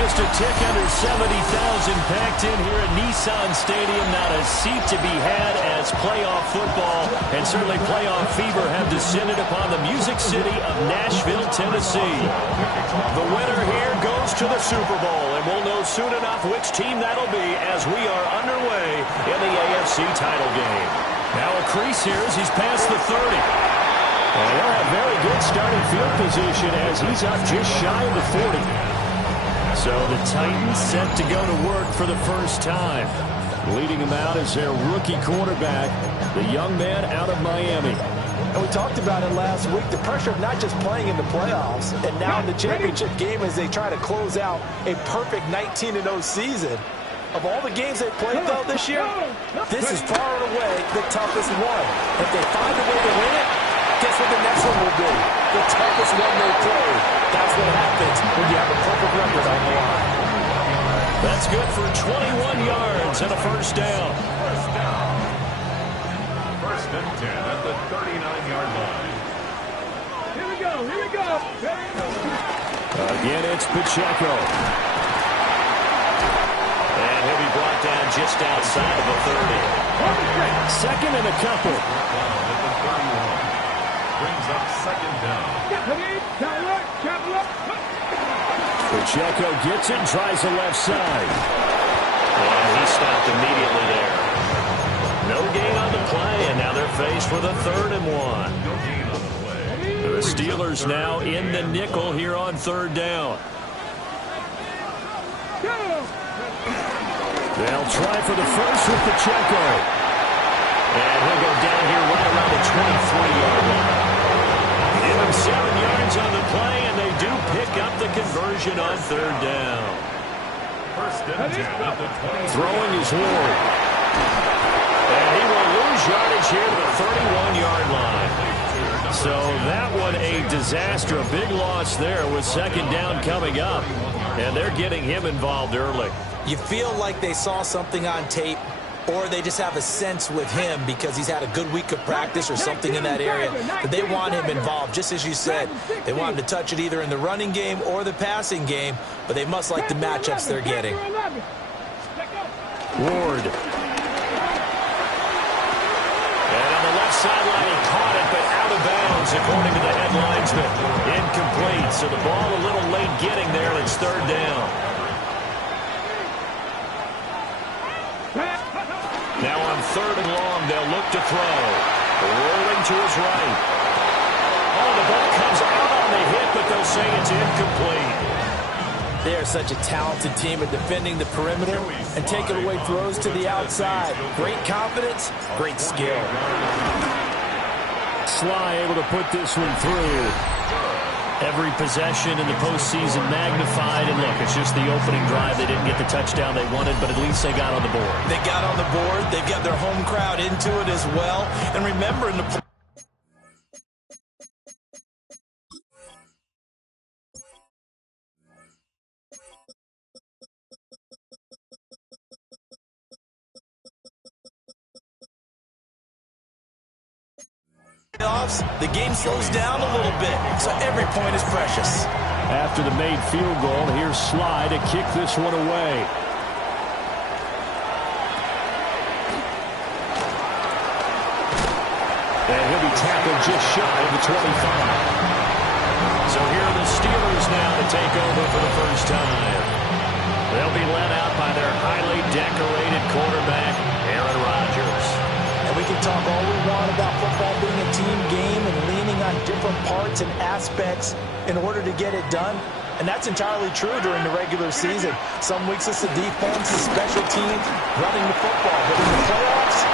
just a tick under 70,000 packed in here at Nissan Stadium. Not a seat to be had as playoff football and certainly playoff fever have descended upon the Music City of Nashville, Tennessee. The winner here goes to the Super Bowl, and we'll know soon enough which team that'll be as we are underway in the AFC title game. Now a crease here as he's past the 30. And he'll have very good starting field position as he's up just shy of the 40. So the Titans set to go to work for the first time. Leading him out is their rookie quarterback, the young man out of Miami. And we talked about it last week, the pressure of not just playing in the playoffs and now in the championship game as they try to close out a perfect 19-0 season. Of all the games they played, though, this year, this is far and away the toughest one. If they find a way to win it, guess what the next one will be? The toughest one they played. That's what happens when you have a perfect record on the line. That's good for 21 yards and a first down. First and 10 at the 39-yard line. Here we go. Again, it's Pacheco. And he'll be brought down just outside of the 30. Second and a couple. Brings up second down. Pacheco gets it, tries the left side. And he stopped immediately there. No gain on the play, and now they're faced with a 3rd and 1. No gain on the play. The Steelers now in the nickel here on 3rd down. They'll try for the first with Pacheco. And he'll go down here right around the 23-yard line. Give him 7 yards on the play, and they do pick up the conversion on 3rd down. First and 10 at the 20. Throwing is Ward. And he will lose yardage here to the 31-yard line. So that one a disaster, a big loss there with 2nd down coming up. And they're getting him involved early. You feel like they saw something on tape, or they just have a sense with him because he's had a good week of practice or something in that area that they want him involved. Just as you said, they want him to touch it either in the running game or the passing game, but they must like the matchups they're getting. Ward. And on the left sideline, he caught it, but out of bounds, according to the head linesman. Incomplete, so the ball a little late getting there, and it's 3rd down. Now on 3rd and long, they'll look to throw. Rolling to his right. Oh, the ball comes out on the hit, but they'll say it's incomplete. They are such a talented team at defending the perimeter and taking away throws to the outside. Great confidence, great skill. Sly able to put this one through. Every possession in the postseason magnified. And look, it's just the opening drive. They didn't get the touchdown they wanted, but at least they got on the board. They got on the board. They've got their home crowd into it as well. And remember, in the playoffs, the game slows down a little bit, so every point is precious. After the made field goal, here's Sly to kick this one away. And he'll be tackled just shy of the 25. So here are the Steelers now to take over for the first time. They'll be led out by their highly decorated quarterback, Aaron Rodgers. And we can talk all we want about football being a team game and leaning on different parts and aspects in order to get it done. And that's entirely true during the regular season. Some weeks it's the defense, the special teams, running the football. But in the playoffs,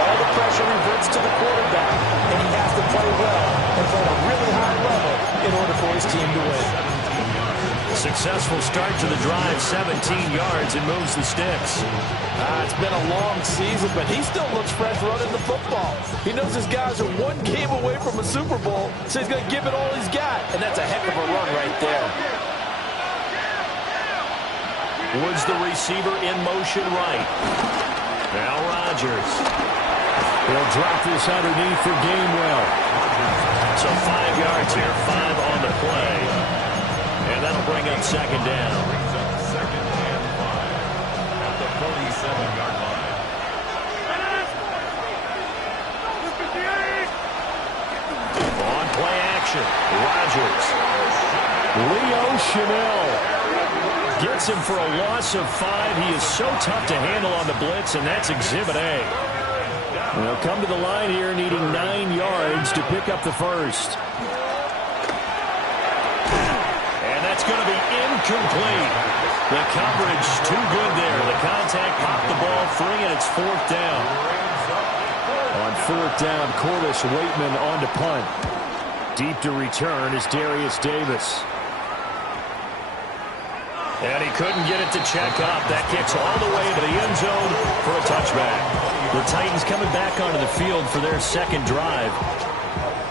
all the pressure reverts to the quarterback. And he has to play well and play at a really high level in order for his team to win. Successful start to the drive, 17 yards, and moves the sticks. It's been a long season, but he still looks fresh running the football. He knows his guys are one game away from a Super Bowl, so he's going to give it all he's got. And that's a heck of a run right there. Woods the receiver in motion right. Now Rodgers. He'll drop this underneath for Gainwell. So 5 yards here, 5 on the play. And that'll bring up second down. 7-yard line. On play action, Rodgers. Leo Chanel gets him for a loss of 5. He is so tough to handle on the blitz, and that's Exhibit A. They'll come to the line here needing 9 yards to pick up the first. And that's going to be incomplete. The coverage too good there. The contact popped the ball free, and it's 4th down. On 4th down, Corliss Waitman on to punt. Deep to return is Darius Davis. And he couldn't get it to check up. That kicks all the way to the end zone for a touchback. The Titans coming back onto the field for their second drive.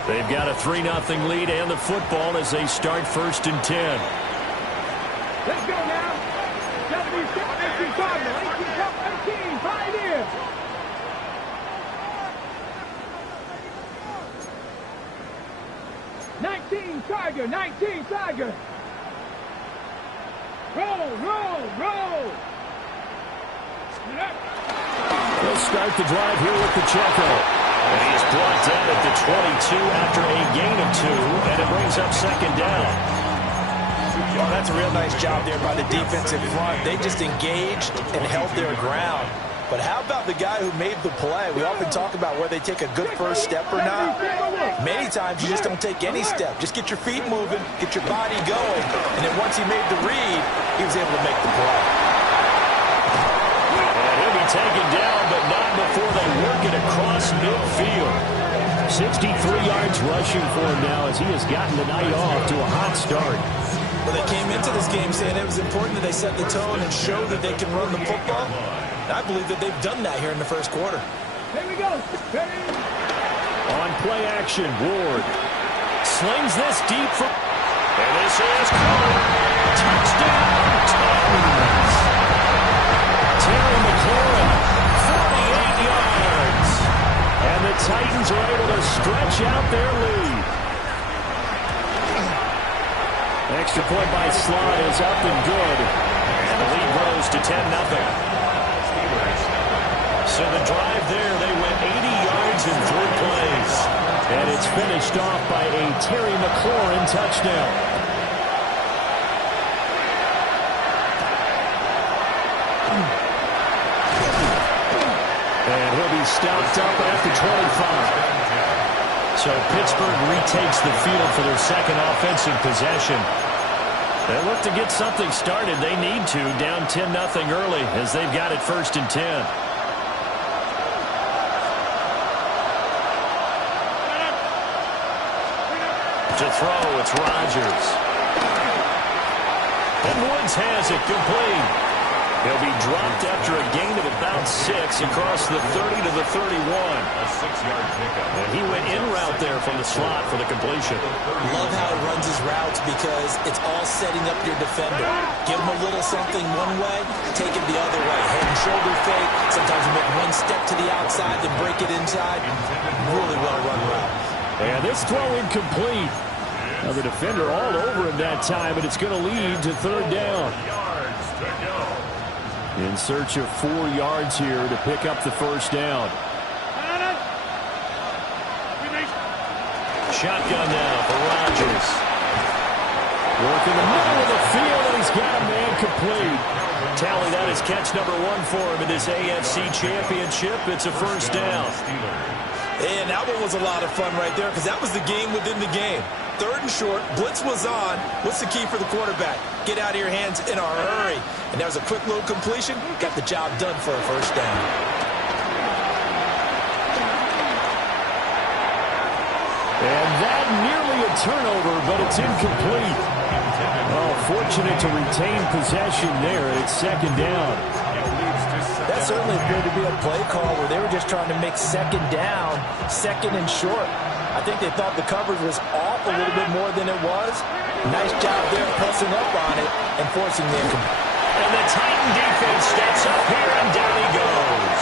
They've got a 3-0 lead and the football as they start 1st and 10. Let's go now. 18 Cardinal, 18, Pioneers. Tiger, 19 Tiger. Roll. They'll start the drive here with Pacheco. And he's brought down at the 22 after a gain of 2, and it brings up 2nd down. Well, that's a real nice job there by the defensive front. They just engaged and held their ground. But how about the guy who made the play? We often talk about whether they take a good first step or not. Many times you just don't take any step. Just get your feet moving, get your body going, and then once he made the read, he was able to make the play. And he'll be taken down, but not before they work it across midfield. 63 yards rushing for him now as he has gotten the night off to a hot start. Well, they came into this game saying it was important that they set the tone and show that they can run the football. I believe that they've done that here in the first quarter. Here we go. Ready? On play action, Ward slings this deep for... And this is caught. Touchdown, Titans. Terry McLaurin, 48 yards. And the Titans are able to stretch out their lead. Extra point by Sly is up and good. And the lead grows to 10-0. So the drive there, they went 80 yards in 3 plays. And it's finished off by a Terry McLaurin touchdown. And he'll be stopped up at the 25. So Pittsburgh retakes the field for their second offensive possession. They look to get something started. They need to, down 10-0 early as they've got it 1st and 10. To throw, it's Rodgers. And Woods has it complete. He'll be dropped after a gain of about 6 across the 30 to the 31. A 6-yard pickup. And he went in route there from the slot for the completion. Love how he runs his routes because it's all setting up your defender. Give him a little something one way, take it the other way. Head and shoulder fake. Sometimes you make one step to the outside, then break it inside. Really well run route. And this throw incomplete. Now the defender all over him that time, and it's going to lead to 3rd down. Yards to go. In search of 4 yards here to pick up the 1st down. Shotgun now for Rodgers. Work in the middle of the field, and he's got a man complete. Tally, that is catch number 1 for him in this AFC Championship. It's a 1st down. And that one was a lot of fun right there because that was the game within the game. 3rd and short, blitz was on. What's the key for the quarterback? Get out of your hands in a hurry. And that was a quick little completion. Got the job done for a 1st down. And that nearly a turnover, but it's incomplete. Oh, fortunate to retain possession there. It's 2nd down. That certainly appeared to be a play call where they were just trying to make 2nd down, 2nd and short. I think they thought the coverage was off a little bit more than it was. Nice job there pressing up on it and forcing the incomplete. And the Titan defense steps up here, and down he goes.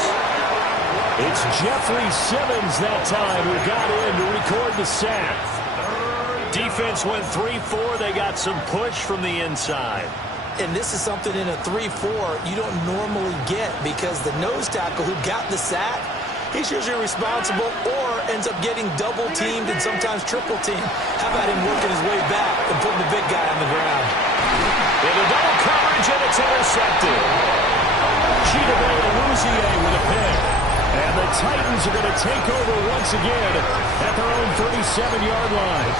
It's Jeffrey Simmons that time who got in to record the sack. Defense went 3-4. They got some push from the inside. and this is something in a 3-4 you don't normally get because the nose tackle who got the sack, he's usually responsible or ends up getting double-teamed and sometimes triple-teamed. How about him working his way back and putting the big guy on the ground? Into double coverage, and it's intercepted. Chise with a pick. And the Titans are going to take over once again at their own 37-yard line.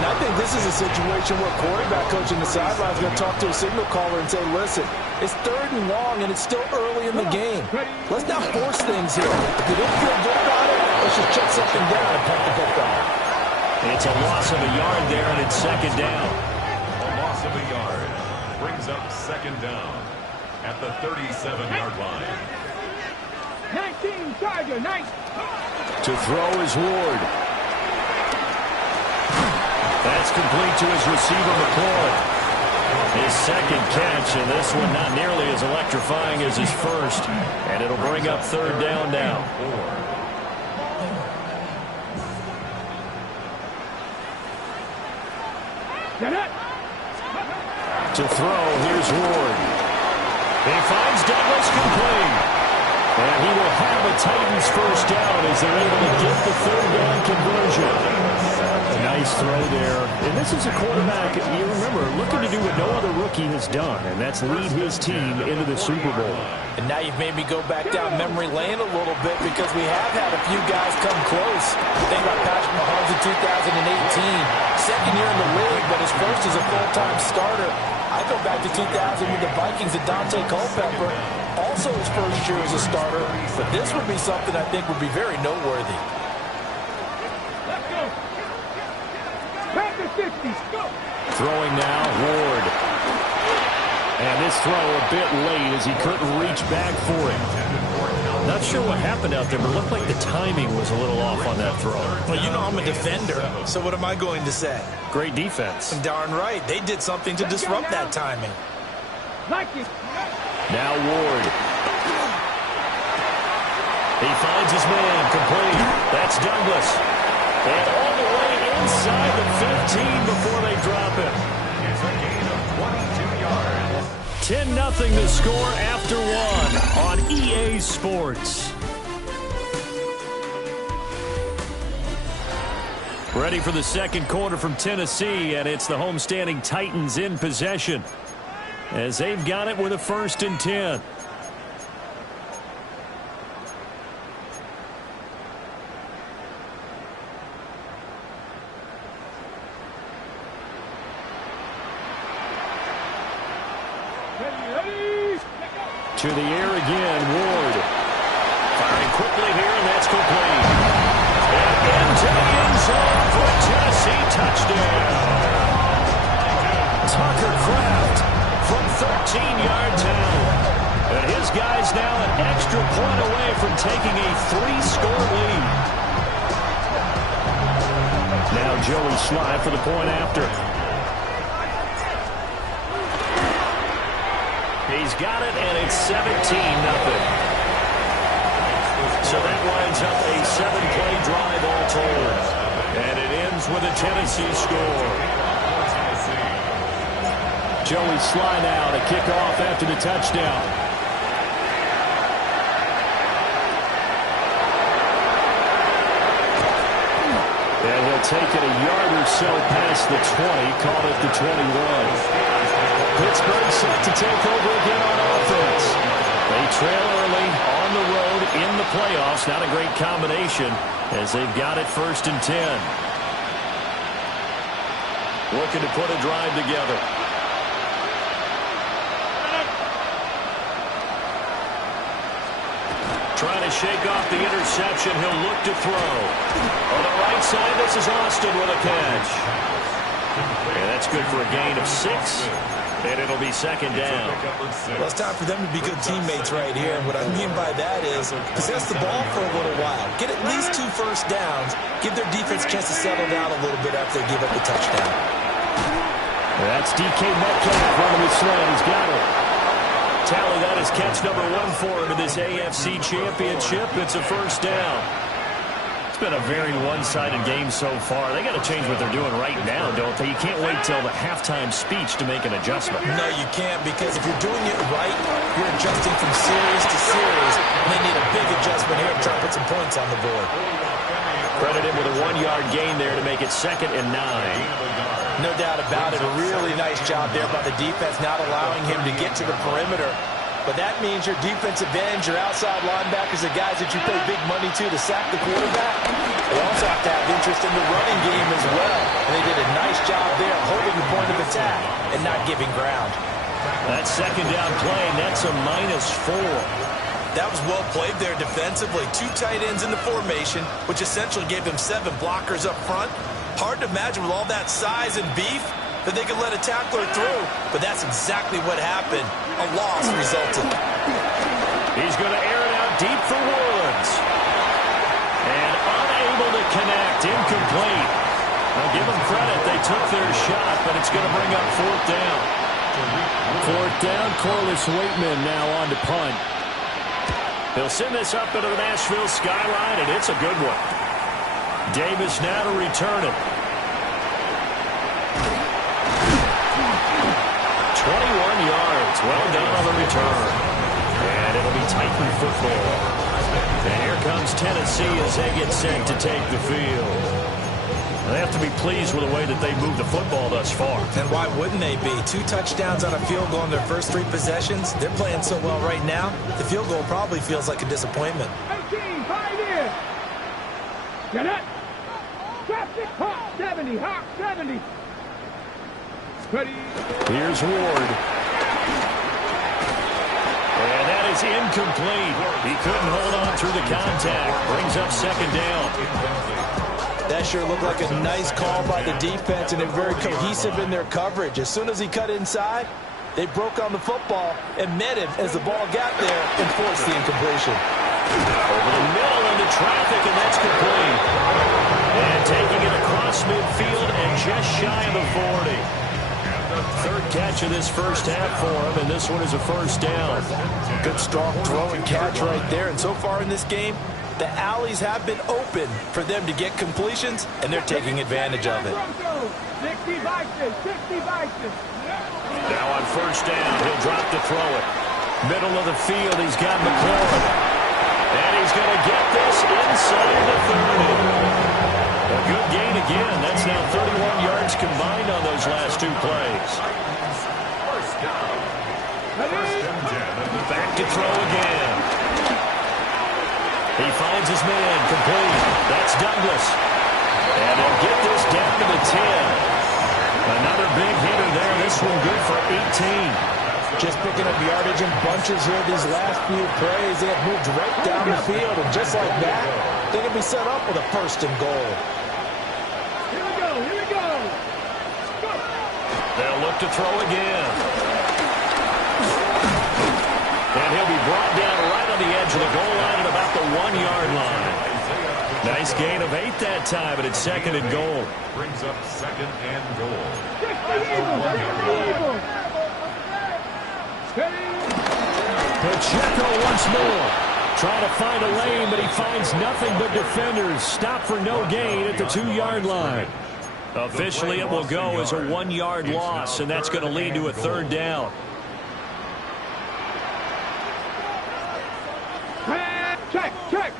And I think this is a situation where quarterback coach in the sideline is going to talk to a signal caller and say, listen, it's 3rd and long, and it's still early in the game. Let's not force things here. If you don't feel good about it, let's just check something down and punt the football. It's a loss of a yard there, and it's 2nd down. A loss of a yard brings up 2nd down at the 37-yard line. 19, Tiger, 19. To throw is Ward. That's complete to his receiver, McCoy. His 2nd catch, and this one not nearly as electrifying as his first. And it'll bring up 3rd down now. To throw, here's Ward. He finds Douglas complete. And he will have a Titans first down as they're able to get the 3rd down conversion. A nice throw there. And this is a quarterback, you remember, looking to do what no other rookie has done, and that's lead his team into the Super Bowl. And now you've made me go back down memory lane a little bit because we have had a few guys come close. Think about Patrick Mahomes in 2018. 2nd year in the league, but his first as a full-time starter. I go back to 2000 with the Vikings and Dante Culpepper. Also his first year as a starter, but this would be something I think would be very noteworthy. Let's go. Back to 60. Go. Throwing now, Ward. And this throw a bit late as he couldn't reach back for it. Not sure what happened out there, but it looked like the timing was a little off on that throw. Well, you know I'm a defender, so what am I going to say? Great defense. Darn right. They did something to disrupt that timing. Like it. Now Ward. He finds his man complete. That's Douglas. And all the way inside the 15 before they drop him. It's a gain of 22 yards. 10-0 the score after 1 on EA Sports. Ready for the 2nd quarter from Tennessee, and it's the homestanding Titans in possession as they've got it with a 1st and 10. To the air again, Ward. Firing quickly here, and that's complete. And into the end zone for a Tennessee touchdown. Tucker Kraft from 13-yard down. And his guys now an extra point away from taking a 3-score lead. Now Joey Slye for the point after. He's got it, and it's 17-0. So that winds up a 7-play drive all told. And it ends with a Tennessee score. Joey Slye now to kick off after the touchdown. And he'll take it a yard or so past the 20, call it the 21. Pittsburgh set to take over again on offense. They trail early on the road in the playoffs. Not a great combination as they've got it 1st and 10. Looking to put a drive together. Trying to shake off the interception. He'll look to throw. On the right side, this is Austin with a catch. And that's good for a gain of 6. And it'll be 2nd down. Well, it's time for them to be good teammates right here. And what I mean by that is possess the ball for a little while. Get at least 2 first downs. Give their defense a chance to settle down a little bit after they give up the touchdown. That's DK Metcalf running the sled. He's got it. Tally, that is catch number 1 for him in this AFC Championship. It's a 1st down. It's been a very one-sided game so far. They got to change what they're doing right now, don't they? You can't wait till the halftime speech to make an adjustment. No, you can't, because if you're doing it right, you're adjusting from series to series, and they need a big adjustment here to try to put some points on the board. Credit him with a 1-yard gain there to make it 2nd and 9. No doubt about it. A really nice job there by the defense, not allowing him to get to the perimeter. But that means your defensive ends, your outside linebackers, the guys that you pay big money to sack the quarterback, they also have to have interest in the running game as well. And they did a nice job there holding the point of attack and not giving ground. That 2nd down play, and that's a -4. That was well played there defensively. 2 tight ends in the formation, which essentially gave them 7 blockers up front. Hard to imagine with all that size and beef that they could let a tackler through, but that's exactly what happened. A loss resulted. He's going to air it out deep for Woods. And unable to connect, incomplete. I'll give them credit, they took their shot, but it's going to bring up 4th down. 4th down, Corliss Waitman now on to punt. They'll send this up into the Nashville skyline, and it's a good one. Davis now to return it. 21 yards. Well done on the return. And it'll be Titan football. And here comes Tennessee as they get set to take the field. They have to be pleased with the way that they moved the football thus far. And why wouldn't they be? 2 touchdowns on a field goal in their first 3 possessions. They're playing so well right now, the field goal probably feels like a disappointment. 18, 5 in. Get it. Traffic, Hawk 70, Hawk 70. Ready. Here's Ward. And that is incomplete. He couldn't hold on through the contact. Brings up 2nd down. That sure looked like a nice call by the defense, and they're very cohesive in their coverage. As soon as he cut inside, they broke on the football and met him as the ball got there and forced the incompletion. Over the middle into traffic, and that's complete. And taking it across midfield and just shy of the 40. 3rd catch of this first half for him, and this one is a 1st down. Good strong throw and catch right there. And so far in this game, the alleys have been open for them to get completions, and they're taking advantage of it. 60 Vikings, 60 Vikings. Now on 1st down, he'll drop to throw it. Middle of the field, he's got McLaurin. And he's going to get this inside the 30. A good gain again. That's now 31 yards combined on those last 2 plays. Back to throw again. He finds his man, complete. That's Douglas. And he'll get this down to the 10. Another big hitter there. This one good for 18. Just picking up yardage in bunches here these last few plays. They have moved right down the field, and just like that, they can be set up with a 1st and goal. Here we go, here we go. Go. They'll look to throw again. And he'll be brought down right on the edge of the goal line at about the 1-yard line. Nice gain of 8 that time, but it's 2nd and goal. Brings up 2nd and goal. Get the Eagles, Pacheco once more. Trying to find a lane, but he finds nothing but defenders. Stop for no gain at the 2-yard line. Officially, it will go as a 1-yard loss, and that's going to lead to a 3rd down. check.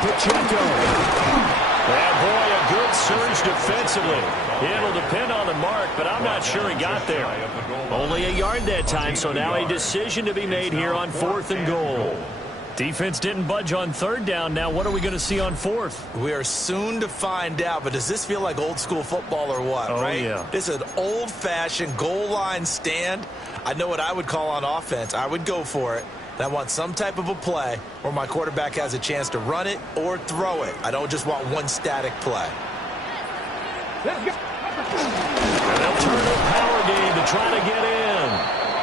Pacheco. And boy, a good surge defensively. It'll depend on the mark, but I'm not sure he got there. Only a yard that time, so now a decision to be made here on 4th and goal. Defense didn't budge on 3rd down. Now what are we going to see on 4th? We are soon to find out, but does this feel like old school football or what, right? Yeah. This is an old-fashioned goal line stand. I know what I would call on offense. I would go for it. And I want some type of a play where my quarterback has a chance to run it or throw it. I don't just want one static play. Let's go. And they'll turn the power game to try to get in.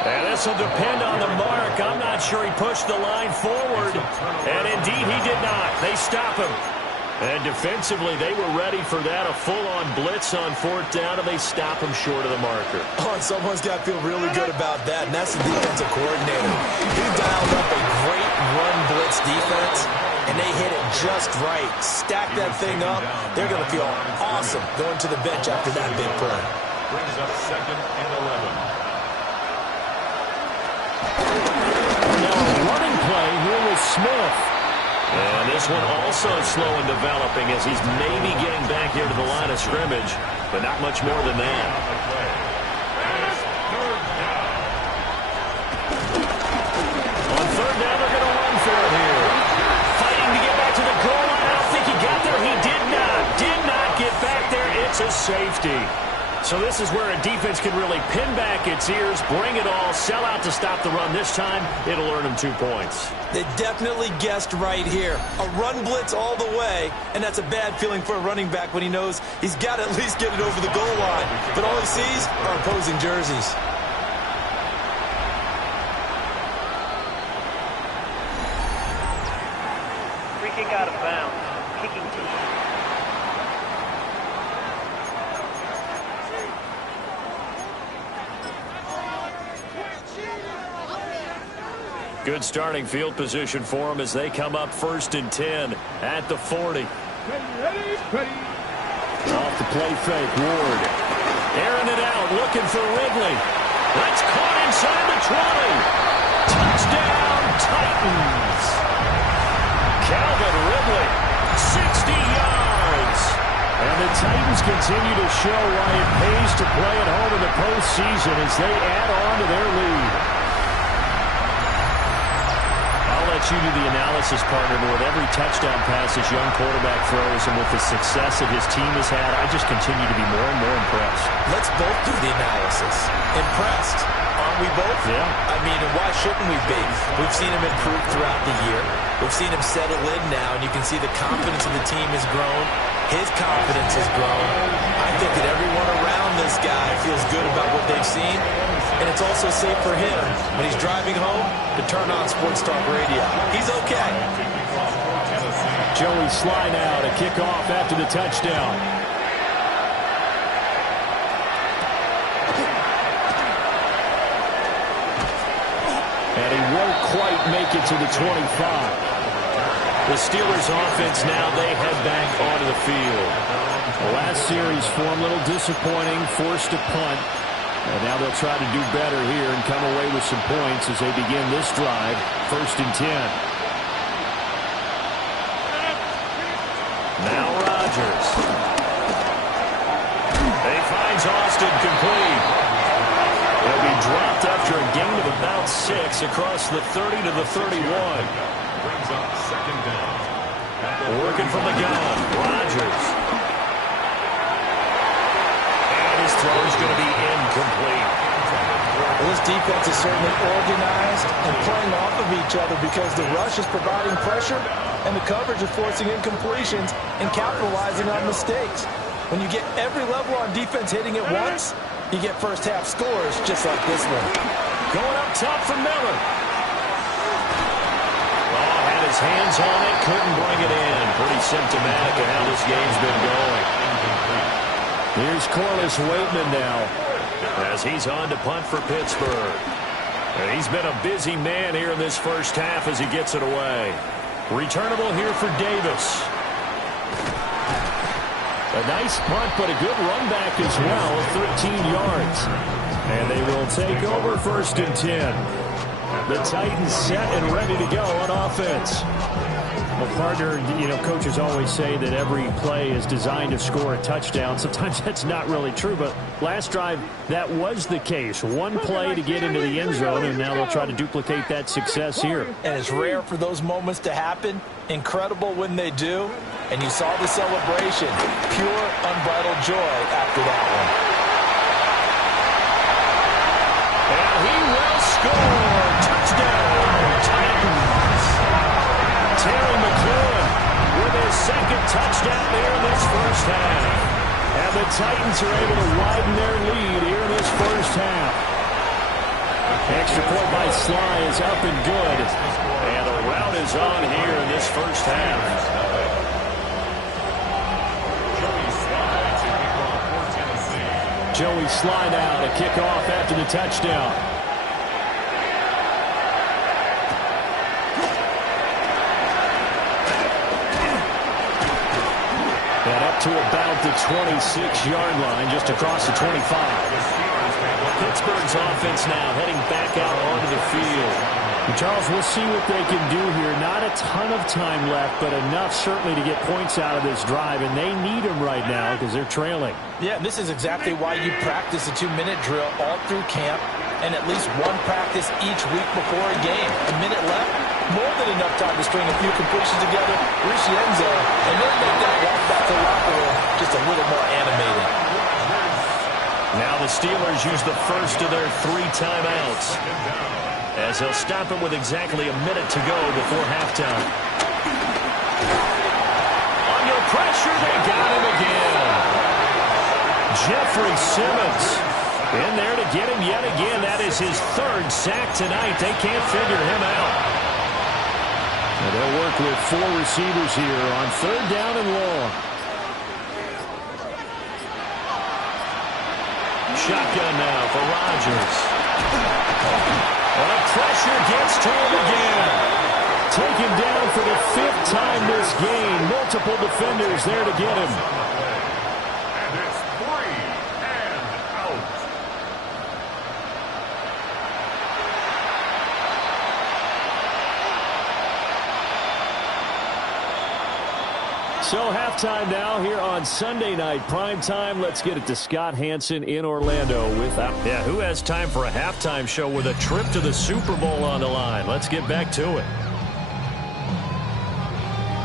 And this will depend on the mark. I'm not sure he pushed the line forward. And indeed he did not. They stop him. And defensively, they were ready for that. A full-on blitz on 4th down, and they him short of the marker. Oh, and someone's got to feel really good about that, and that's the defensive coordinator. He dialed up a great run blitz defense, and they hit it just right. Stack that thing up. They're going to feel awesome going to the bench after that big play. Brings up 2nd and 11. Now a running play here with Smith. And this one also slow in developing as he's maybe getting back here to the line of scrimmage, but not much more than that. On 3rd down, they're going to run for it here. Fighting to get back to the goal line. I don't think he got there. He did not get back there. It's a safety. So this is where a defense can really pin back its ears, bring it all, sell out to stop the run. This time, it'll earn them 2 points. They definitely guessed right here. A run blitz all the way, and that's a bad feeling for a running back when he knows he's got to at least get it over the goal line. But all he sees are opposing jerseys. Free kick out of bounds. Kicking team. Good starting field position for them as they come up 1st and 10 at the 40. Ready. Off the play fake, Ward. Airing it out, looking for Ridley. That's caught inside the 20. Touchdown, Titans. Calvin Ridley, 60 yards. And the Titans continue to show why it pays to play at home in the postseason as they add on to their lead. You do the analysis, partner, but with every touchdown pass this young quarterback throws and with the success that his team has had, I just continue to be more and more impressed. Let's both do the analysis. Impressed. Aren't we both? Yeah. I mean, and why shouldn't we be? We've seen him improve throughout the year. We've seen him settle in now, and you can see the confidence of the team has grown. His confidence has grown. I think that everyone around this guy feels good about what they've seen. And it's also safe for him when he's driving home to turn on Sports Talk Radio. He's okay. Joey Sly now to kick off after the touchdown. And he won't quite make it to the 25. The Steelers offense now, they head back onto the field. The last series for him, a little disappointing, forced to punt. And now they'll try to do better here and come away with some points as they begin this drive, 1st and 10. Now Rodgers. He finds Austin complete. He'll be dropped after a gain of about 6 across the 30 to the 31. Brings up 2nd down. Working from the gun, Rodgers. His throw is going to be incomplete. Well, this defense is certainly organized and playing off of each other because the rush is providing pressure and the coverage is forcing incompletions and capitalizing on mistakes. When you get every level on defense hitting at once, you get first half scores just like this one. Going up top for Miller. Oh, had his hands on it, couldn't bring it in. Pretty symptomatic of how this game's been going. Here's Corliss Waitman now as he's on to punt for Pittsburgh. And he's been a busy man here in this first half as he gets it away. Returnable here for Davis. A nice punt, but a good run back as well, 13 yards. And they will take over 1st and 10. The Titans set and ready to go on offense. Well, partner, you know, coaches always say that every play is designed to score a touchdown. Sometimes that's not really true, but last drive, that was the case. One play to get into the end zone, and now they'll try to duplicate that success here. And it's rare for those moments to happen. Incredible when they do. And you saw the celebration. Pure, unbridled joy after that one. And he will score. Touchdown, Titans. Terry McLaurin with his 2nd touchdown here in this first half. And the Titans are able to widen their lead here in this first half. Extra point by Sly is up and good. And the rout is on here in this first half. Joey Sly now to kick off after the touchdown. to about the 26-yard line, just across the 25. Pittsburgh's offense now heading back out onto the field. And Charles, we'll see what they can do here. Not a ton of time left, but enough certainly to get points out of this drive, and they need them right now because they're trailing. Yeah, and this is exactly why you practice a 2-minute drill all through camp and at least one practice each week before a game. A minute left, more than enough time to string a few completions together, reach the end zone, and then make that walk back to the locker room just a little more animated. Now the Steelers use the first of their 3 timeouts, as they'll stop it with exactly a minute to go before halftime. Under pressure, they got him again. Jeffrey Simmons in there to get him yet again. That is his 3rd sack tonight. They can't figure him out. And they'll work with 4 receivers here on 3rd down and long. Shotgun now for Rodgers. Pressure gets to him again. Taken down for the 5th time this game. Multiple defenders there to get him. And it's 3 and out. So halftime now here on Sunday night prime time. Let's get it to Scott Hansen in Orlando with who has time for a halftime show with a trip to the Super Bowl on the line? Let's get back to it.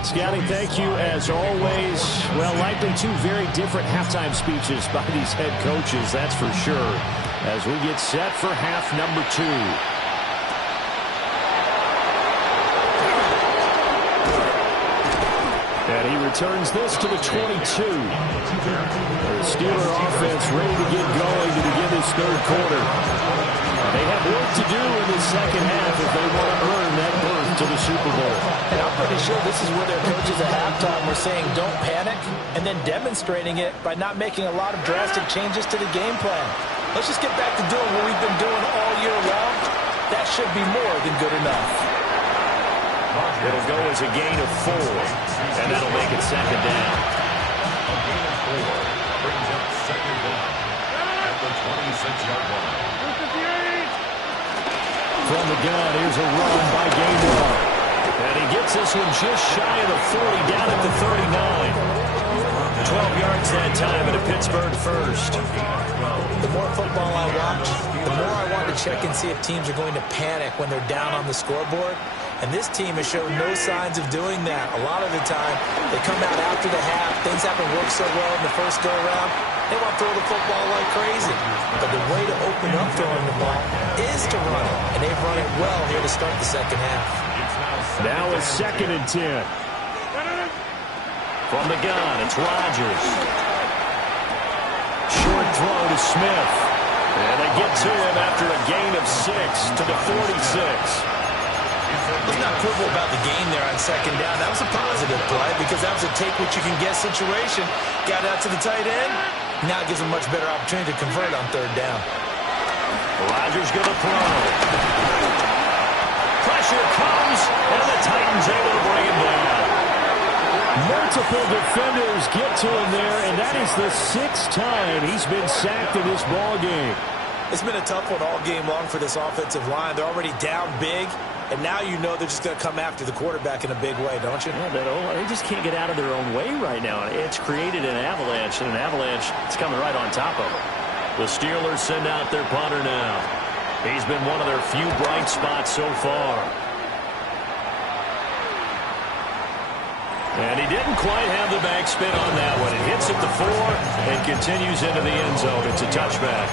Scotty, thank you as always. Well, likely 2 very different halftime speeches by these head coaches, that's for sure, as we get set for half number 2. And he returns this to the 22. The Steeler offense ready to get going to begin this 3rd quarter. They have work to do in the second half if they want to earn that berth to the Super Bowl. And I'm pretty sure this is where their coaches at halftime were saying don't panic, and then demonstrating it by not making a lot of drastic changes to the game plan. Let's just get back to doing what we've been doing all year long. That should be more than good enough. It'll go as a gain of 4, and that'll make it 2nd down. A gain of 4 brings up 2nd down at the 26-yard line. From the gun, here's a run by Gainwell. And he gets this one just shy of the 40, down at the 39. 12 yards that time, and a Pittsburgh first. The more football I watch, the more I want to check and see if teams are going to panic when they're down on the scoreboard. And this team has shown no signs of doing that. A lot of the time, they come out after the half. Things haven't worked so well in the first go-around. They want to throw the football like crazy. But the way to open up throwing the ball is to run it. And they've run it well here to start the second half. Now it's 2nd and 10. From the gun, it's Rodgers. Short throw to Smith. And they get to him after a gain of 6 to the 46. Let's not quibble about the game there on 2nd down. That was a positive play because that was a take-what-you-can-get situation. Got out to the tight end. Now it gives them a much better opportunity to convert on 3rd down. Rodgers going to throw. Pressure comes, and the Titans able to bring him down. Multiple defenders get to him there, and that is the 6th time he's been sacked in this ball game. It's been a tough one all game long for this offensive line. They're already down big, and now you know they're just going to come after the quarterback in a big way, don't you? Yeah, they just can't get out of their own way right now. It's created an avalanche, and an avalanche is coming right on top of them. The Steelers send out their punter now. He's been one of their few bright spots so far. And he didn't quite have the backspin on that one. It hits at the 4 and continues into the end zone. It's a touchback.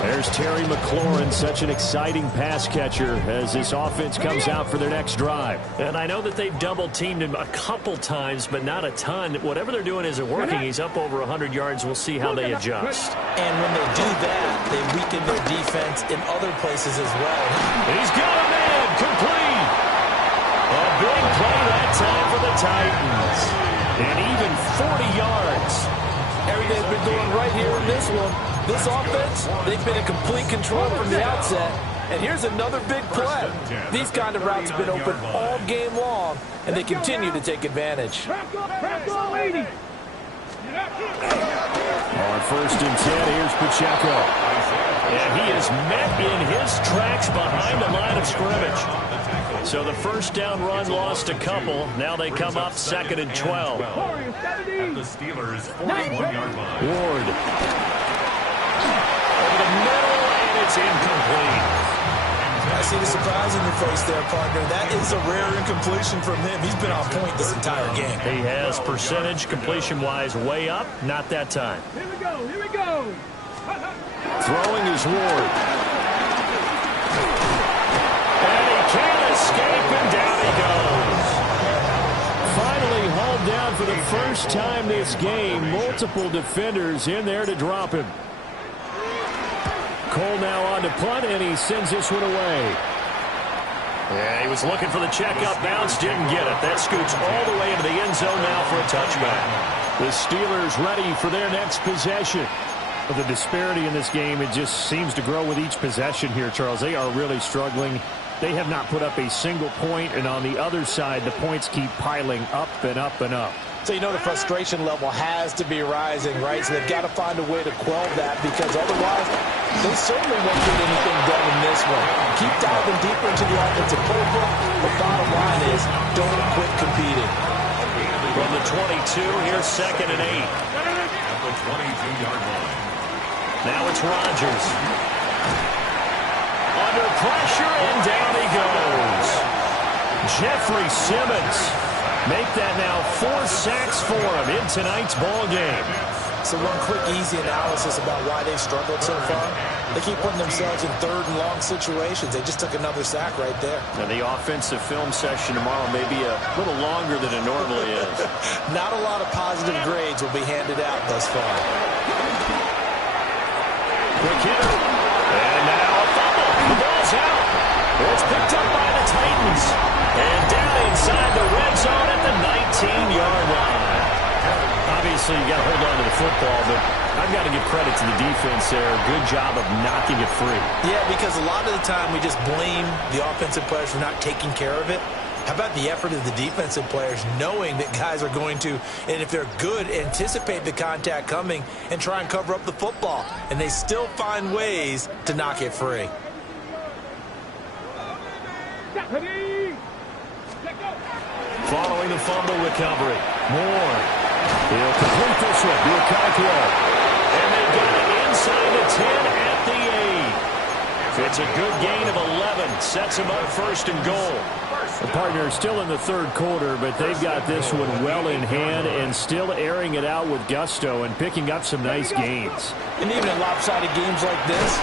There's Terry McLaurin, such an exciting pass catcher as this offense comes out for their next drive. And I know that they've double-teamed him a couple times, but not a ton. Whatever they're doing isn't working. He's up over 100 yards. We'll see how they adjust. And when they do that, they weaken their defense in other places as well. He's got a man, complete. A big play that time for the Titans. And even 40 yards. Everything's been going right here in this one. This offense, they've been in complete control from the outset. And here's another big play. These kind of routes have been open all game long, and they continue to take advantage. On 1st and 10, here's Pacheco. And he is met in his tracks behind the line of scrimmage. So the first down run lost a couple. Now they come up 2nd and 12. At the Steelers' 41-yard line. Ward. Over the middle, and it's incomplete. I see the surprise in your face there, partner. That is a rare incompletion from him. He's been on point this entire game. He has percentage completion-wise way up. Not that time. Here we go. Here we go. Throwing is Ward. And he can't escape, and down he goes. Finally hauled down for the first time this game. Multiple defenders in there to drop him. Cole now on to punt, and he sends this one away. Yeah, he was looking for the check-up bounce, didn't get it. That scoots all the way into the end zone now for a touchback. The Steelers ready for their next possession. But the disparity in this game, it just seems to grow with each possession here, Charles. They are really struggling. They have not put up a single point, and on the other side, the points keep piling up and up and up. So you know the frustration level has to be rising, right? So they've got to find a way to quell that, because otherwise they certainly won't get anything done in this one. Keep diving deeper into the offensive playbook. The bottom line is don't quit competing. From the 22, here's 2nd and 8. At the 22-yard line. Now it's Rodgers. Under pressure, and down he goes. Jeffrey Simmons. Make that now 4 sacks for him in tonight's ball game. So one quick, easy analysis about why they've struggled so far. They keep putting themselves in 3rd and long situations. They just took another sack right there. And the offensive film session tomorrow may be a little longer than it normally is. Not a lot of positive grades will be handed out thus far. Quick hit. And now a fumble. The ball's out. It's picked up by the Titans. And down inside the red zone at the 19-yard line. Obviously, you got to hold on to the football, but I've got to give credit to the defense there. Good job of knocking it free. Yeah, because a lot of the time we just blame the offensive players for not taking care of it. How about the effort of the defensive players knowing that guys are going to, and if they're good, anticipate the contact coming and try and cover up the football. And they still find ways to knock it free. Following the fumble recovery. Moore. He'll complete this one. Buakankwo. And they got it inside the 10 at the 8. It's a good gain of 11. Sets them up 1st and goal. The partner is still in the 3rd quarter, but they've got this one well in hand and still airing it out with gusto and picking up some nice gains. And even in lopsided games like this,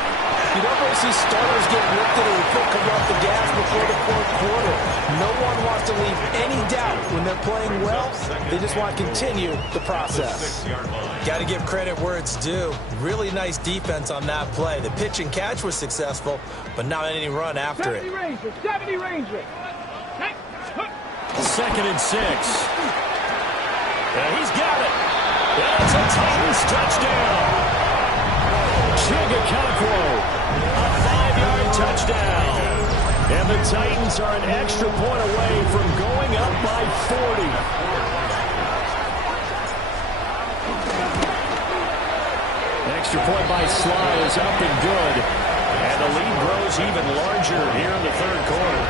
you don't really see starters get lifted or the foot come off the gas before the 4th quarter. No one wants to leave any doubt when they're playing well. They just want to continue the process. Got to give credit where it's due. Really nice defense on that play. The pitch and catch was successful, but not any run after it. 70 Ranger. 2nd and 6. And he's got it. And it's a Titans touchdown. Buakankwo, A 5-yard touchdown. and the Titans are an extra point away from going up by 40. Extra point by Sly is up and good. And the lead grows even larger here in the 3rd quarter.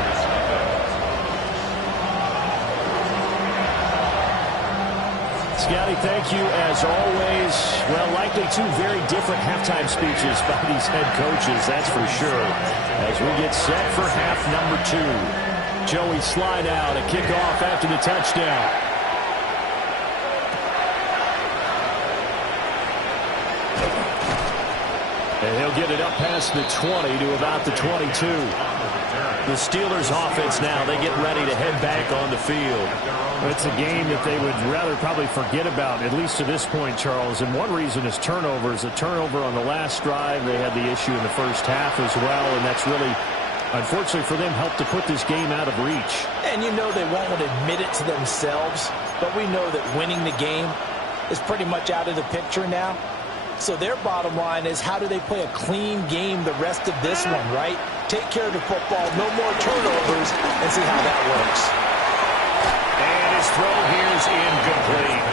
Scotty, thank you as always. Well, likely 2 very different halftime speeches by these head coaches, that's for sure. As we get set for half number 2. Joey Sly now to kick off after the touchdown. And he'll get it up past the 20 to about the 22. The Steelers offense now, they get ready to head back on the field. It's a game that they would rather probably forget about, at least to this point, Charles. And one reason is turnovers. A turnover on the last drive. They had the issue in the first half as well, and that's really, unfortunately for them, helped to put this game out of reach. And you know they won't admit it to themselves, but we know that winning the game is pretty much out of the picture now. So their bottom line is, how do they play a clean game the rest of this one, right? Take care of the football, no more turnovers, and see how that works. And his throw here is incomplete.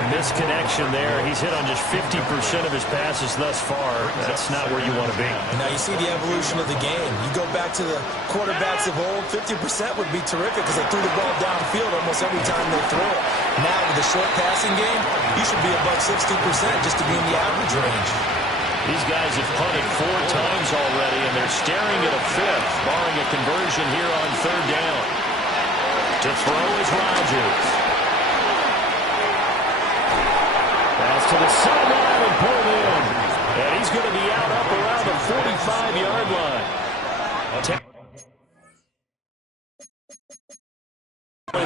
A misconnection there. He's hit on just 50% of his passes thus far. That's not where you want to be. Now you see the evolution of the game. You go back to the quarterbacks of old, 50% would be terrific because they threw the ball downfield almost every time they throw it. Now with the short passing game, you should be above 60% just to be in the average range. These guys have punted 4 times already, and they're staring at a 5th, barring a conversion here on 3rd down. To throw is Rodgers. Pass to the sideline and pulled in. And he's going to be out up around the 45-yard line.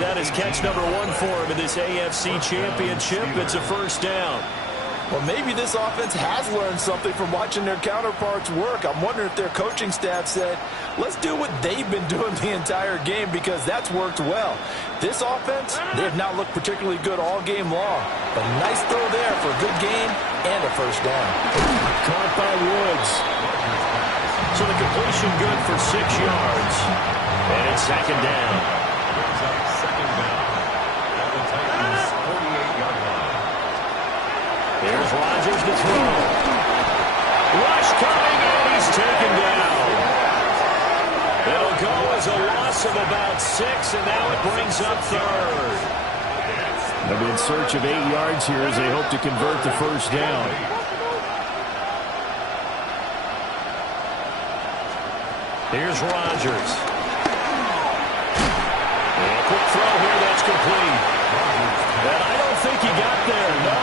That is catch number 1 for him in this AFC Championship. It's a 1st down. Well, maybe this offense has learned something from watching their counterparts work. I'm wondering if their coaching staff said, let's do what they've been doing the entire game because that's worked well. This offense, they have not looked particularly good all game long. But a nice throw there for a good gain and a 1st down. Caught by Woods. So the completion good for 6 yards. And it's 2nd down. Here's Rodgers to throw. Rush coming, and he's taken down. It'll go as a loss of about 6, and now it brings up 3rd. They'll be in search of 8 yards here as they hope to convert the 1st down. Here's Rodgers. And a quick throw here that's complete. And I don't think he got there, no.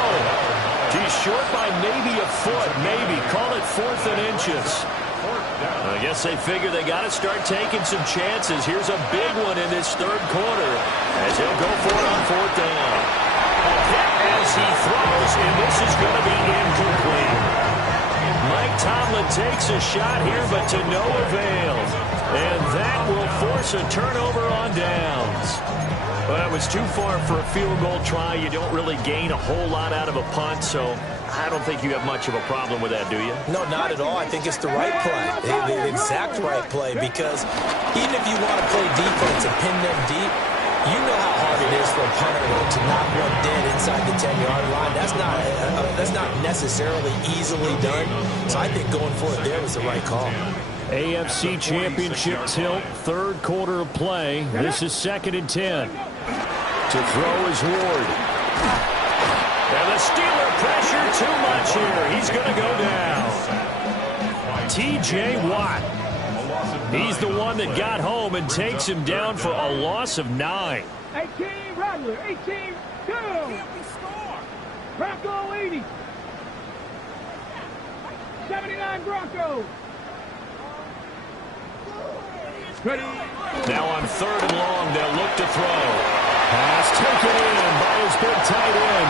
He's short by maybe a foot, maybe. Call it 4th and inches. I guess they figure they got to start taking some chances. Here's a big one in this 3rd quarter as he'll go for it on 4th down. A hit as he throws, and this is going to be incomplete. Mike Tomlin takes a shot here, but to no avail. And that will force a turnover on downs. Well, it was too far for a field goal try. You don't really gain a whole lot out of a punt, so I don't think you have much of a problem with that, do you? No, not at all. I think it's the right play, the exact right play, because even if you want to play defense and pin them deep, you know how hard it is for a punter to knock one dead inside the 10-yard line. That's not necessarily easily done, so I think going for it there was the right call. AFC Championship tilt, 3rd quarter of play. This is 2nd and 10. To throw is Ward. And the Steeler pressure too much here. He's going to go down. T.J. Watt. He's the one that got home and takes him down for a loss of 9. 18, Rattler. 18, go. Bronco 80. 79 Bronco. Ready. Now on 3rd and long, they'll look to throw. Pass taken in by his big tight end.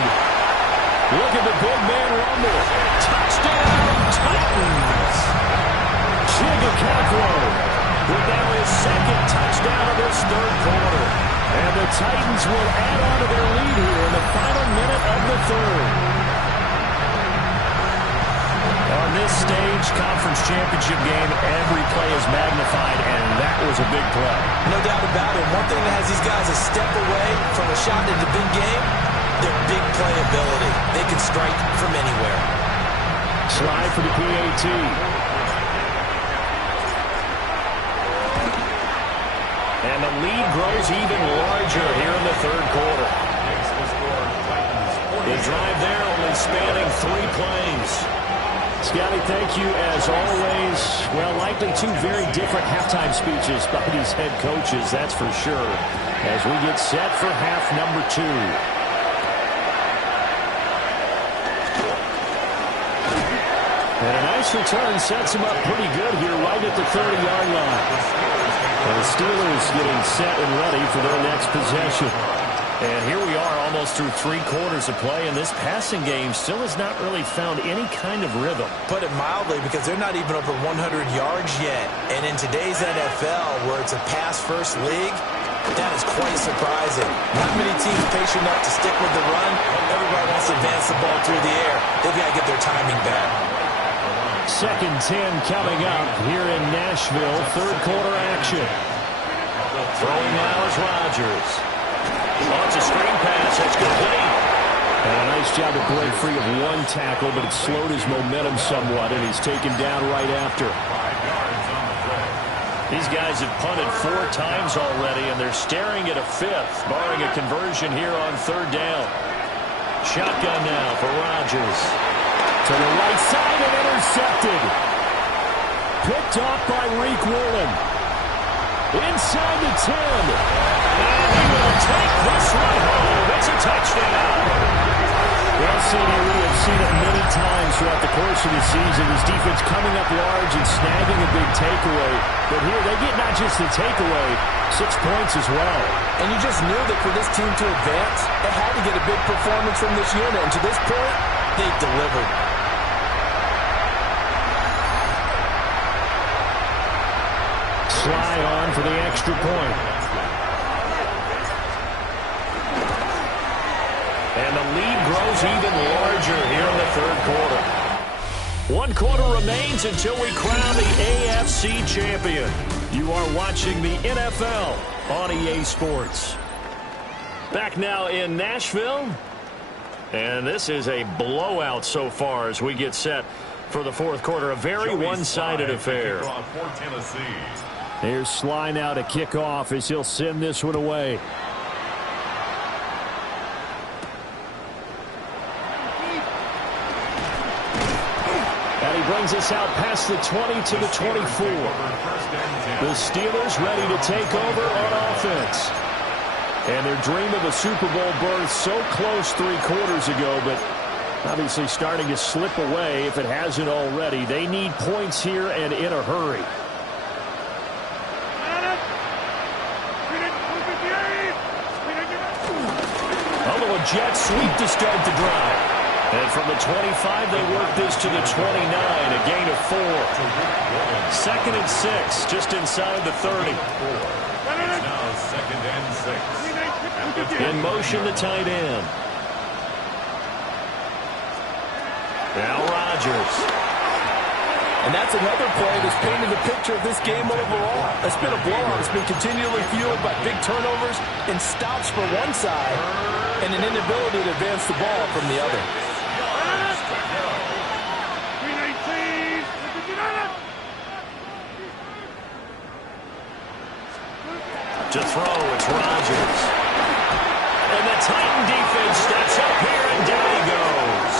Look at the big man rumble. Touchdown, Titans. Chise with now his 2nd touchdown of this 3rd quarter. And the Titans will add on to their lead here in the final minute of the 3rd. On this stage, conference championship game, every play is magnified, and that was a big play. No doubt about it. One thing that has these guys a step away from a shot in the big game, their big play ability. They can strike from anywhere. Slide for the PAT. And the lead grows even larger here in the 3rd quarter. The drive there only spanning 3 plays. Scotty, thank you as always. Well, likely 2 very different halftime speeches by these head coaches, that's for sure, as we get set for half number 2. And a nice return sets him up pretty good here right at the 30-yard line. And the Steelers getting set and ready for their next possession. And here we are almost through 3 quarters of play, and this passing game still has not really found any kind of rhythm. Put it mildly, because they're not even over 100 yards yet. And in today's NFL, where it's a pass-first league, that is quite surprising. Not many teams patient enough to stick with the run. Everybody wants to advance the ball through the air. They've got to get their timing back. 2nd 10 coming up here in Nashville. 3rd quarter action. Throwing now is Rodgers. Launches a screen pass. That's complete. And a nice job to break free of one tackle, but it slowed his momentum somewhat, and he's taken down right after. 5 yards on the play. These guys have punted 4 times already, and they're staring at a 5th, barring a conversion here on 3rd down. Shotgun now for Rodgers. To the right side and intercepted. Picked off by Reek Woolen. Inside the 10. And he will take this one home. It's a touchdown. Well, CD, we have seen it many times throughout the course of the season. This defense coming up large and snagging a big takeaway. But here they get not just the takeaway, 6 points as well. And you just knew that for this team to advance, it had to get a big performance from this unit. And to this point, they've delivered. Sly on for the extra point. And the lead grows even larger here in the 3rd quarter. 1 quarter remains until we crown the AFC champion. You are watching the NFL on EA Sports. Back now in Nashville. And this is a blowout so far as we get set for the 4th quarter. A very one-sided affair. For Tennessee. Here's Sly now to kick off as he'll send this one away. And he brings us out past the 20 to the 24. The Steelers ready to take over on offense. And their dream of a Super Bowl berth so close 3 quarters ago, but obviously starting to slip away if it hasn't already. They need points here and in a hurry. Jet sweep to start the drive. And from the 25, they work this to the 29, a gain of 4. 2nd and 6, just inside the 30. It's now 2nd and 6. In motion, the tight end. Now Rodgers. And that's another play that's painted the picture of this game overall. It's been a blowout. It's been continually fueled by big turnovers and stops for one side and an inability to advance the ball from the other. To throw, it's Rodgers. And the Titan defense steps up here, and down he goes.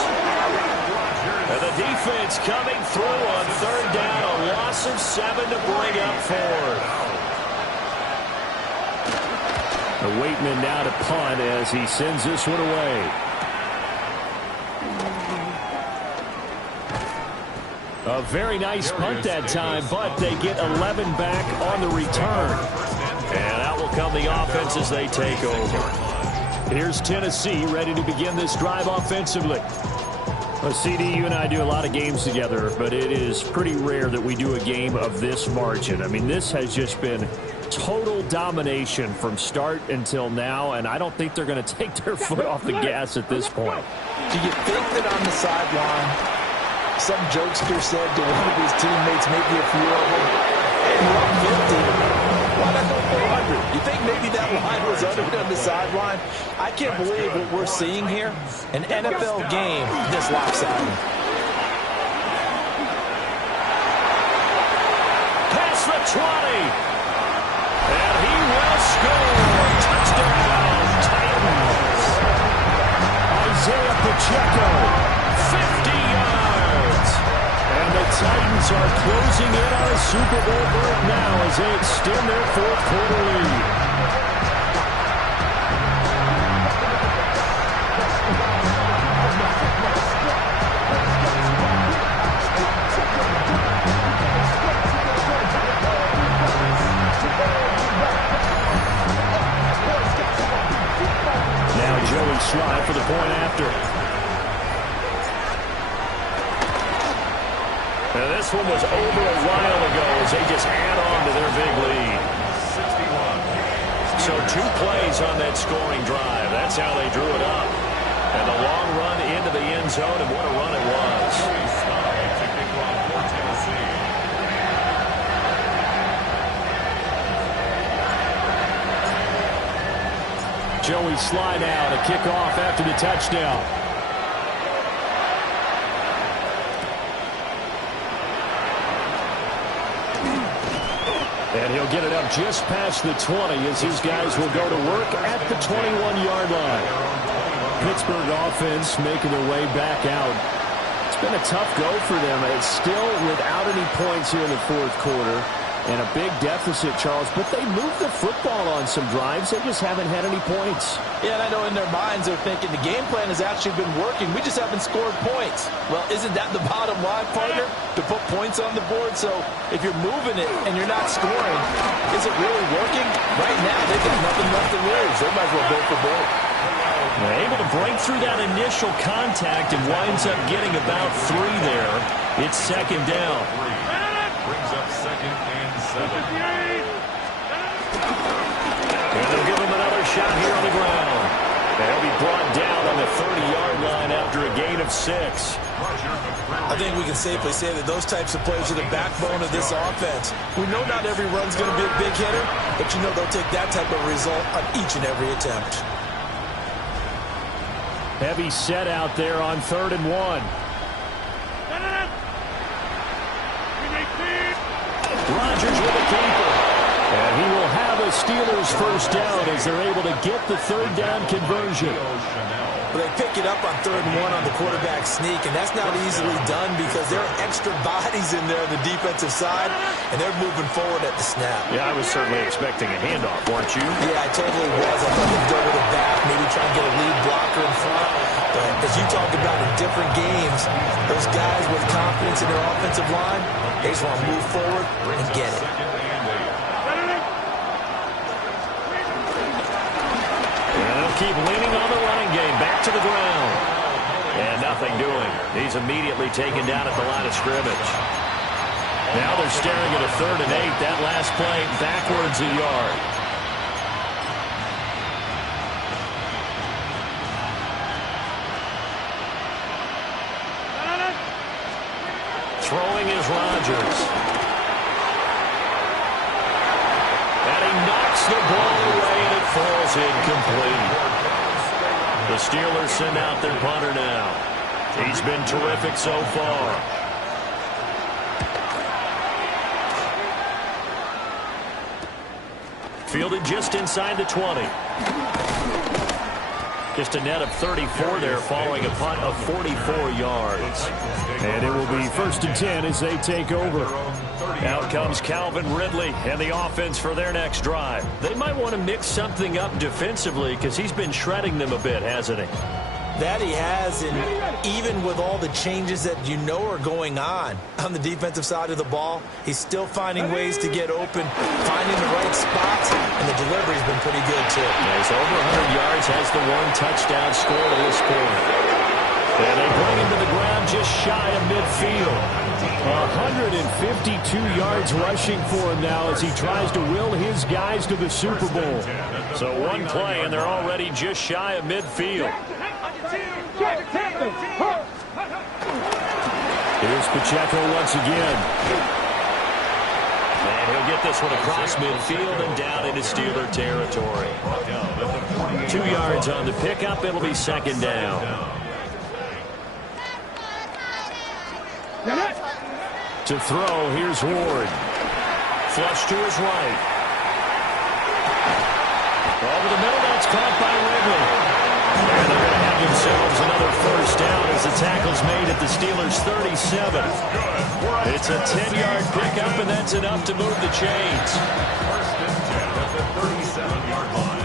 And the defense coming through on 3rd down, a loss of 7 to bring up 4th. The Waitman now to punt as he sends this one away. A very nice punt that time, but they get 11 back on the return. And out will come the offense as they take over. Here's Tennessee ready to begin this drive offensively. Well, CD, you and I do a lot of games together, but it is pretty rare that we do a game of this margin. I mean, this has just been total domination from start until now, and I don't think they're going to take their foot off the gas at this point. Do you think that on the sideline, some jokester said to one of his teammates, maybe a few of them, hey, you're up 50. Why not go 400? You think maybe that line was uttered on the sideline? I can't believe what we're seeing here. An NFL game this lopsided. Past the 20. And he will score. Touchdown, Titans. Isaiah Pacheco. 50 yards. And the Titans are closing in on a Super Bowl berth now as they extend their 4th quarter lead. Now Joey Sly for the point after. And this one was over a while ago as they just add on to their big lead. 61. So 2 plays on that scoring drive. That's how they drew it up. And a long run into the end zone, and what a run it was. To kick off for Tennessee. Joey Sly now to kick off after the touchdown. And he'll get it up just past the 20 as his guys will go to work at the 21-yard line. Pittsburgh offense making their way back out. It's been a tough go for them. It's still without any points here in the fourth quarter. And a big deficit, Charles, but they moved the football on some drives. They just haven't had any points. Yeah, and I know in their minds they're thinking the game plan has actually been working. We just haven't scored points. Well, isn't that the bottom line, partner? To put points on the board? So if you're moving it and you're not scoring, is it really working? Right now, they've got nothing left to lose. They might as well go for gold. They're able to break through that initial contact and winds up getting about 3 there. It's second down. Brings up second and 7. And they'll give him another shot here on the ground. They'll be brought down on the 30-yard line after a gain of 6. I think we can safely say that those types of plays are the backbone of this offense. We know not every run's going to be a big hitter, but you know they'll take that type of result on each and every attempt. Heavy set out there on 3rd and 1. Rodgers with a keeper. And he will have a Steelers first down as they're able to get the 3rd down conversion. But they pick it up on 3rd and 1 on the quarterback sneak, and that's not easily done because there are extra bodies in there on the defensive side, and they're moving forward at the snap. Yeah, I was certainly expecting a handoff, weren't you? Yeah, I totally was. I thought they'd go to the back, maybe try and get a lead blocker in front. But as you talked about in different games, those guys with confidence in their offensive line, they just want to move forward and get it. Keep leaning on the running game. Back to the ground. And nothing doing. He's immediately taken down at the line of scrimmage. Now they're staring at a 3rd and 8. That last play backwards a yard. Throwing is Rodgers. And he knocks the ball away and it falls incomplete. The Steelers send out their punter now. He's been terrific so far. Fielded just inside the 20. Just a net of 34 there following a punt of 44 yards. And it will be 1st and 10 as they take over. Out comes Calvin Ridley and the offense for their next drive. They might want to mix something up defensively because he's been shredding them a bit, hasn't he? That he has, and even with all the changes that you know are going on the defensive side of the ball, he's still finding ways to get open, finding the right spots, and the delivery's been pretty good, too. Yeah, he's over 100 yards, has the 1 touchdown score to this point. And they bring him to the ground just shy of midfield. 152 yards rushing for him now as he tries to will his guys to the Super Bowl. So 1 play, and they're already just shy of midfield. Here's Pacheco once again. And he'll get this one across midfield and down into Steeler territory. 2 yards on the pickup. It'll be 2nd down. To throw, here's Ward. Flush to his right. Over the middle, that's caught by Ridley. And they're going to have themselves another first down as the tackle's made at the Steelers' 37. It's a 10-yard pickup, and that's enough to move the chains. 1st and 10 at the 37-yard line.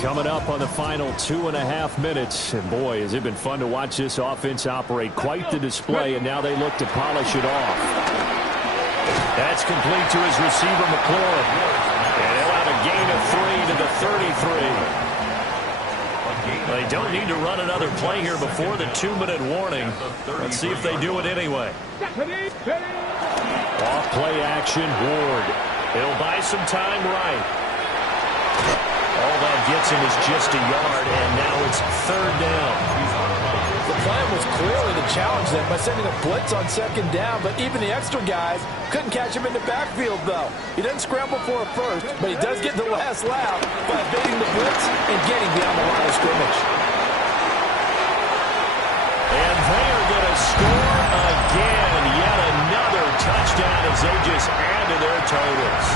Coming up on the final 2.5 minutes. And boy, has it been fun to watch this offense operate. Quite the display, and now they look to polish it off. That's complete to his receiver, McLaurin. And he'll have a gain of 3 to the 33. They don't need to run another play here before the 2-minute warning. Let's see if they do it anyway. Off play action, Ward. He'll buy some time right. All that gets him is just a yard, and now it's 3rd down. The plan was clearly to to challenge them by sending a blitz on second down, but even the extra guys couldn't catch him in the backfield, though. He doesn't scramble for a first, but he does get the last laugh by evading the blitz and getting beyond the line of scrimmage. And they are going to score again. Yet another touchdown as they just add to their totals.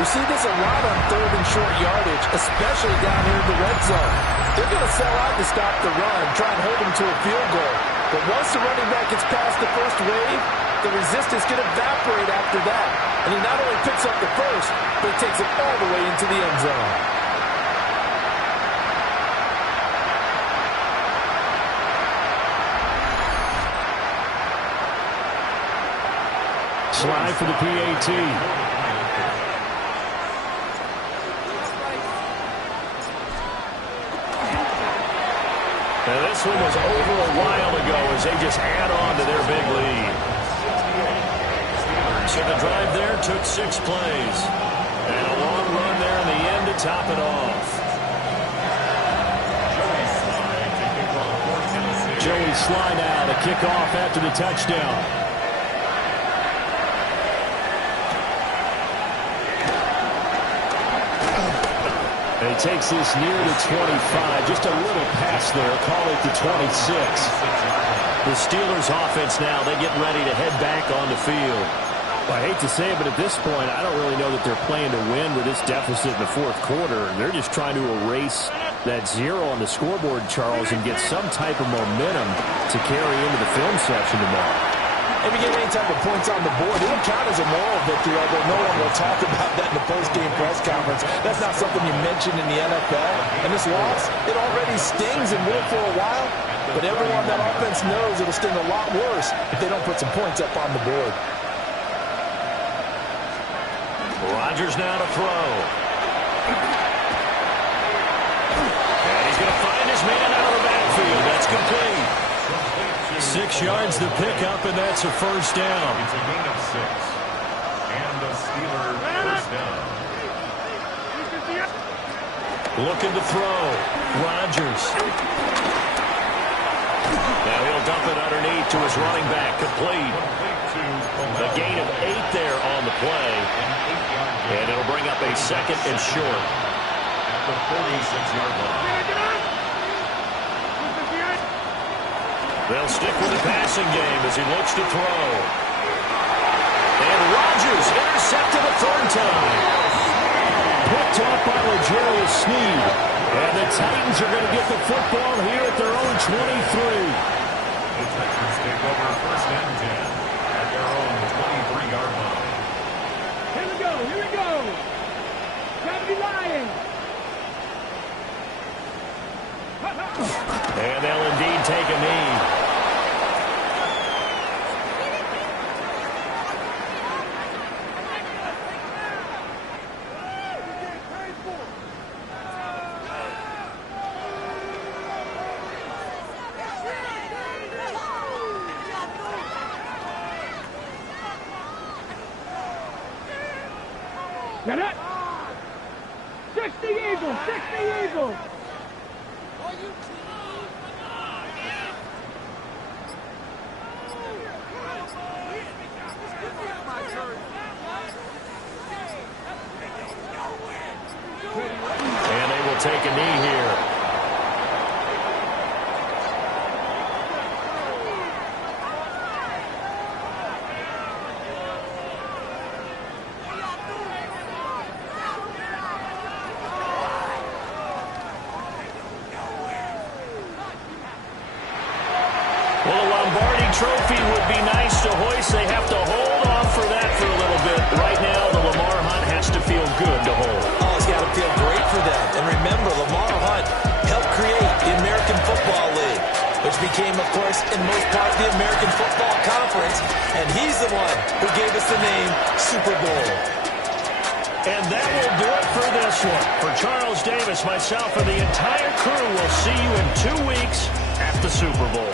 We see this a lot on third and short yardage, especially down here in the red zone. They're going to sell out to stop the run, try and hold them to a field goal. But once the running back gets past the first wave, the resistance can evaporate after that. And he not only picks up the first, but he takes it all the way into the end zone. Slide for the PAT. And this one was over a while ago as they just add on to their big lead. So the drive there took 6 plays. And a long run there in the end to top it off. Joey Slye now to kick off after the touchdown. And he takes this near the 25. Just a little pass there. Call it the 26. The Steelers offense now, they get ready to head back on the field. Well, I hate to say it, but at this point, I don't really know that they're playing to win with this deficit in the fourth quarter. They're just trying to erase that 0 on the scoreboard, Charles, and get some type of momentum to carry into the film section tomorrow. If you get any type of points on the board, it'll count as a moral victory, although no one will talk about that in the post-game press conference. That's not something you mention in the NFL. And this loss, it already stings and will for a while, but everyone on that offense knows it'll sting a lot worse if they don't put some points up on the board. Rodgers now to throw. And he's going to find his man out of the backfield. That's complete. 6 yards the pickup, and that's a first down. It's a gain of 6. And the Steelers first down. Looking to throw. Rodgers. Now he'll dump it underneath to his running back. Complete. A gain of 8 there on the play. And it'll bring up a second and short. At the 46-yard line. They'll stick with the passing game as he looks to throw. And Rodgers intercepted a third time. Picked off by L'Jarius Sneed. And the Titans are going to get the football here at their own 23. The Titans take over first and 10 at their own 23-yard line. Here we go, here we go. Gravity Lions. And they'll indeed take a knee. Get it? 60 Eagles, 60 Eagles. And they will take a knee here. Well, a Lombardi trophy would be nice to hoist. They have to hold off for that for a little bit. Right now, the Lamar Hunt has to feel good to hold. Oh, it's got to feel great for them. And remember, Lamar Hunt helped create the American Football League, which became, of course, in most part, the American Football Conference. And he's the one who gave us the name Super Bowl. And that will do it for this one. For Charles Davis, myself, and the entire crew, we'll see you in 2 weeks at the Super Bowl.